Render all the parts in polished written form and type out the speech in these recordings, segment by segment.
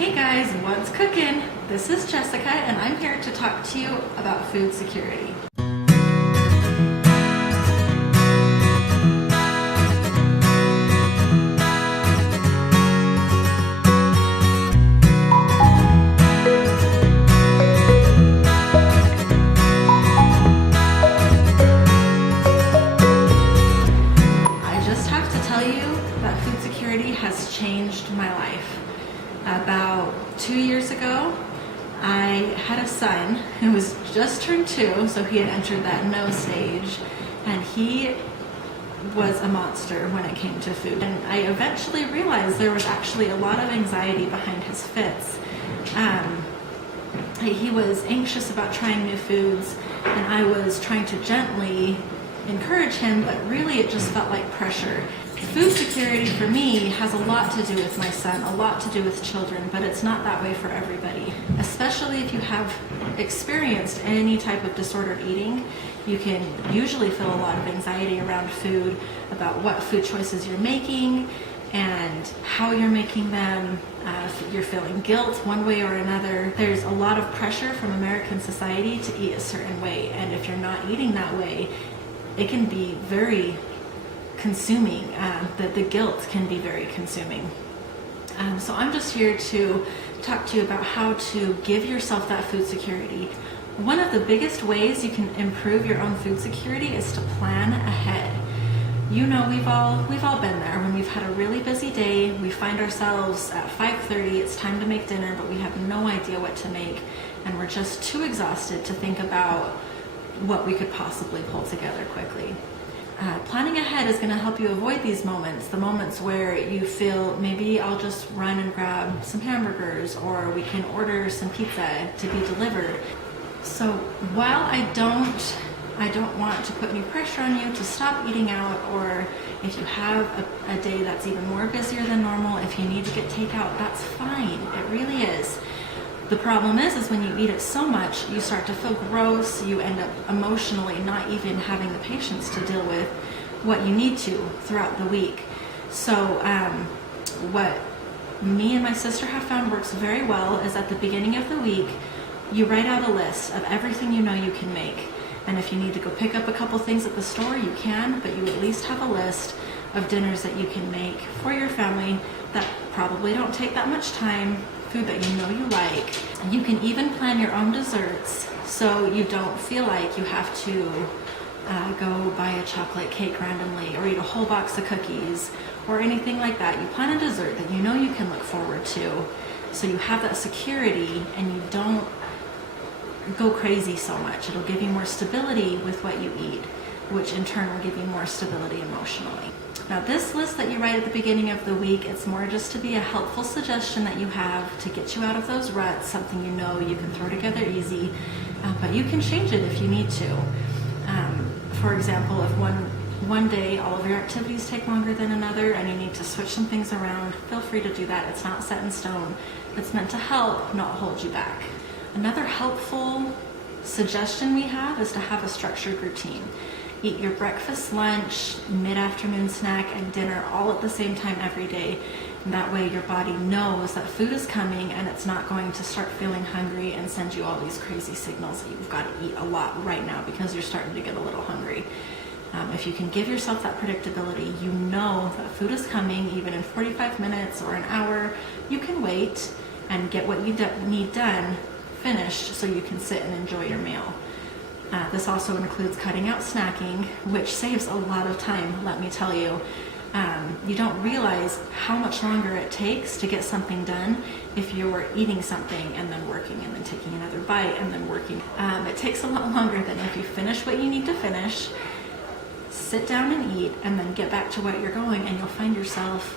Hey guys, what's cooking? This is Jessica and I'm here to talk to you about food security. I just have to tell you that food security has changed my life. About 2 years ago, I had a son who was just turned 2, so he had entered that no stage, and he was a monster when it came to food. And I eventually realized there was actually a lot of anxiety behind his fits. He was anxious about trying new foods, and I was trying to gently encourage him, but really it just felt like pressure. Food security for me has a lot to do with my son, a lot to do with children, but it's not that way for everybody. Especially if you have experienced any type of disordered eating, you can usually feel a lot of anxiety around food, about what food choices you're making and how you're making them. If you're feeling guilt one way or another, there's a lot of pressure from American society to eat a certain way, and if you're not eating that way, it can be very consuming. The guilt can be very consuming. So I'm just here to talk to you about how to give yourself that food security. One of the biggest ways you can improve your own food security is to plan ahead. You know, we've all been there when we've had a really busy day. We find ourselves at 5:30, it's time to make dinner, but we have no idea what to make, and we're just too exhausted to think about what we could possibly pull together quickly. Planning ahead is going to help you avoid these moments, the moments where you feel maybe I'll just run and grab some hamburgers, or we can order some pizza to be delivered. So while I don't want to put any pressure on you to stop eating out, or if you have a day that's even more busier than normal, if you need to get takeout, that's fine. It really is. The problem is when you eat it so much, you start to feel gross, you end up emotionally not even having the patience to deal with what you need to throughout the week. So what me and my sister have found works very well is at the beginning of the week, you write out a list of everything you know you can make. And if you need to go pick up a couple things at the store, you can, but you at least have a list of dinners that you can make for your family that probably don't take that much time, food that you know you like. You can even plan your own desserts, so you don't feel like you have to go buy a chocolate cake randomly or eat a whole box of cookies or anything like that. You plan a dessert that you know you can look forward to, so you have that security and you don't go crazy so much. It'll give you more stability with what you eat, which in turn will give you more stability emotionally. Now, this list that you write at the beginning of the week, it's more just to be a helpful suggestion that you have to get you out of those ruts, something you know you can throw together easy, but you can change it if you need to. For example, if one day all of your activities take longer than another and you need to switch some things around, feel free to do that. It's not set in stone. It's meant to help, not hold you back. Another helpful suggestion we have is to have a structured routine. Eat your breakfast, lunch, mid-afternoon snack, and dinner all at the same time every day. And that way your body knows that food is coming and it's not going to start feeling hungry and send you all these crazy signals that you've got to eat a lot right now because you're starting to get a little hungry. If you can give yourself that predictability, you know that food is coming even in 45 minutes or an hour. You can wait and get what you need done finished so you can sit and enjoy your meal. This also includes cutting out snacking, which saves a lot of time, let me tell you. You don't realize how much longer it takes to get something done if you're eating something and then working and then taking another bite and then working. It takes a lot longer than if you finish what you need to finish, sit down and eat, and then get back to what you're going, and you'll find yourself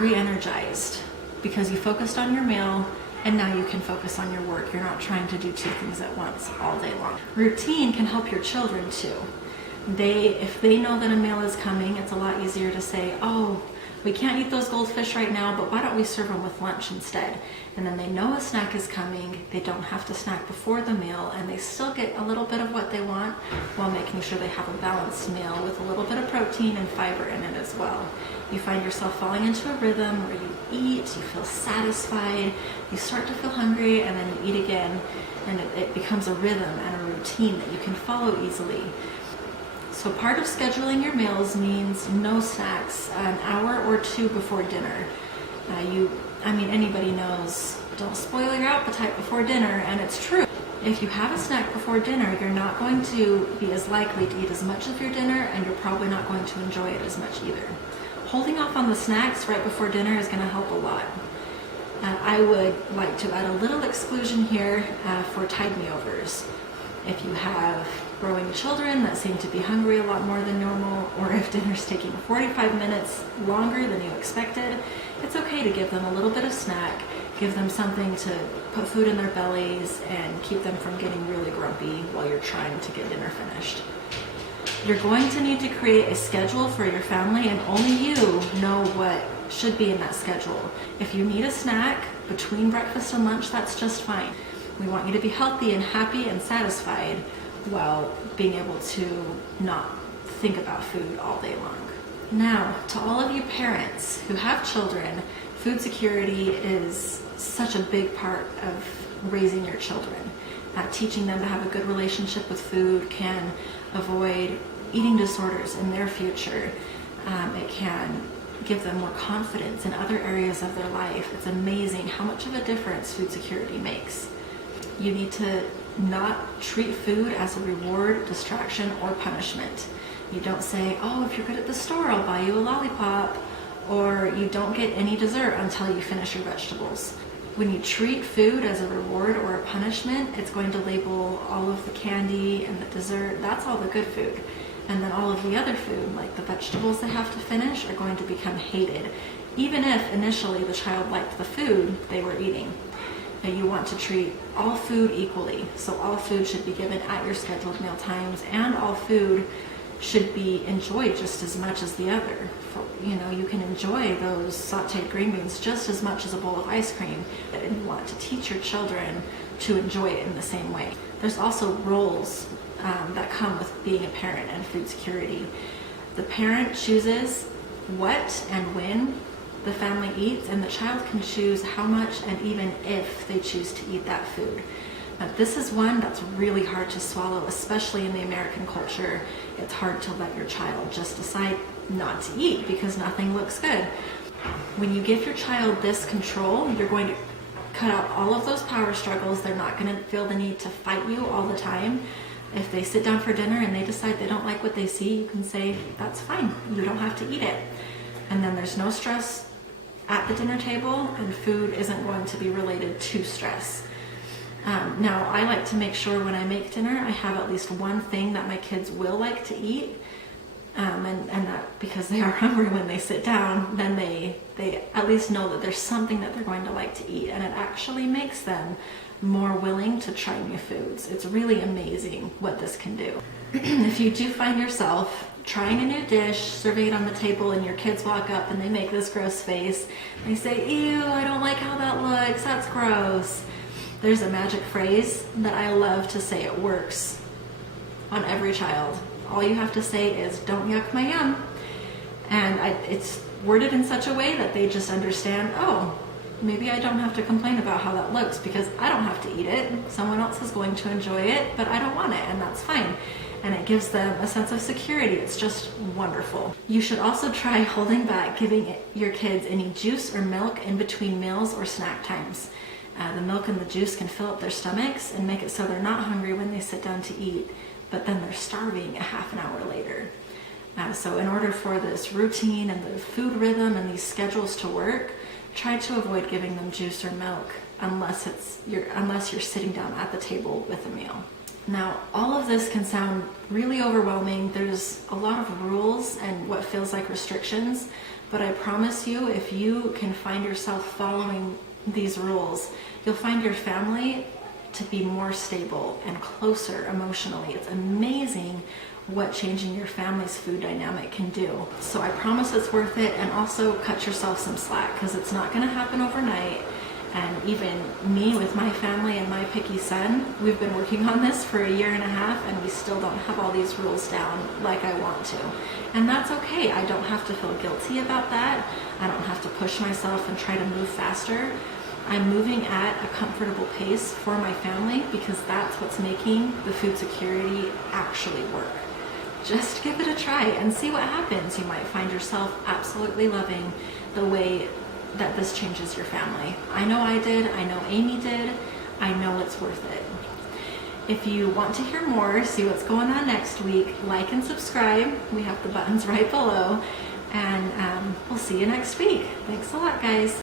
re-energized because you focused on your meal. And now you can focus on your work. You're not trying to do 2 things at once all day long. Routine can help your children too. If they know that a meal is coming, it's a lot easier to say, oh, We can't eat those goldfish right now, but why don't we serve them with lunch instead? And then they know a snack is coming, they don't have to snack before the meal, and they still get a little bit of what they want while making sure they have a balanced meal with a little bit of protein and fiber in it as well. You find yourself falling into a rhythm where you eat, you feel satisfied, you start to feel hungry, and then you eat again, and it becomes a rhythm and a routine that you can follow easily. So part of scheduling your meals means no snacks an hour or two before dinner. Anybody knows, don't spoil your appetite before dinner, and it's true. If you have a snack before dinner, you're not going to be as likely to eat as much of your dinner, and you're probably not going to enjoy it as much either. Holding off on the snacks right before dinner is going to help a lot. I would like to add a little exclusion here for tide-me-overs. If you have growing children that seem to be hungry a lot more than normal, or if dinner's taking 45 minutes longer than you expected, it's okay to give them a little bit of snack, give them something to put food in their bellies and keep them from getting really grumpy while you're trying to get dinner finished. You're going to need to create a schedule for your family, and only you know what should be in that schedule. If you need a snack between breakfast and lunch, that's just fine. We want you to be healthy and happy and satisfied while being able to not think about food all day long. Now, to all of you parents who have children, food security is such a big part of raising your children. Teaching them to have a good relationship with food can avoid eating disorders in their future. It can give them more confidence in other areas of their life. It's amazing how much of a difference food security makes. You need to not treat food as a reward, distraction, or punishment. You don't say, oh, if you're good at the store, I'll buy you a lollipop, or you don't get any dessert until you finish your vegetables. When you treat food as a reward or a punishment, it's going to label all of the candy and the dessert. That's all the good food. And then all of the other food, like the vegetables they have to finish, are going to become hated, even if initially the child liked the food they were eating. Now, you want to treat all food equally. So all food should be given at your scheduled meal times, and all food should be enjoyed just as much as the other. You can enjoy those sauteed green beans just as much as a bowl of ice cream, and you want to teach your children to enjoy it in the same way. There's also roles that come with being a parent and food security. The parent chooses what and when the family eats, and the child can choose how much and even if they choose to eat that food. Now, this is one that's really hard to swallow, especially in the American culture. It's hard to let your child just decide not to eat because nothing looks good. When you give your child this control, you're going to cut out all of those power struggles. They're not going to feel the need to fight you all the time. If they sit down for dinner and they decide they don't like what they see, you can say, that's fine, you don't have to eat it. And then there's no stress at the dinner table, and food isn't going to be related to stress. Now, I like to make sure when I make dinner, I have at least one thing that my kids will like to eat, and that because they are hungry when they sit down, then they at least know that there's something that they're going to like to eat, and it actually makes them more willing to try new foods. It's really amazing what this can do. If you do find yourself trying a new dish, serving it on the table, and your kids walk up and they make this gross face, they say, ew, I don't like how that looks, that's gross. There's a magic phrase that I love to say. It works on every child. All you have to say is, don't yuck my yum. And it's worded in such a way that they just understand, oh, maybe I don't have to complain about how that looks because I don't have to eat it. Someone else is going to enjoy it, but I don't want it, and that's fine. And it gives them a sense of security. It's just wonderful. You should also try holding back giving your kids any juice or milk in between meals or snack times. The milk and the juice can fill up their stomachs and make it so they're not hungry when they sit down to eat, but then they're starving a half an hour later. So in order for this routine and the food rhythm and these schedules to work, try to avoid giving them juice or milk unless you're sitting down at the table with a meal. Now, all of this can sound really overwhelming. There's a lot of rules and what feels like restrictions, but I promise you, if you can find yourself following these rules, you'll find your family to be more stable and closer emotionally. It's amazing what changing your family's food dynamic can do. So I promise it's worth it, and also cut yourself some slack because it's not going to happen overnight. And even me with my family and my picky son, we've been working on this for 1.5 years and we still don't have all these rules down like I want to. And that's okay. I don't have to feel guilty about that. I don't have to push myself and try to move faster. I'm moving at a comfortable pace for my family because that's what's making the food security actually work. Just give it a try and see what happens. You might find yourself absolutely loving the way that this changes your family. I know I did, I know Amy did, I know it's worth it. If you want to hear more, see what's going on next week, like and subscribe. We have the buttons right below, and we'll see you next week. Thanks a lot, guys.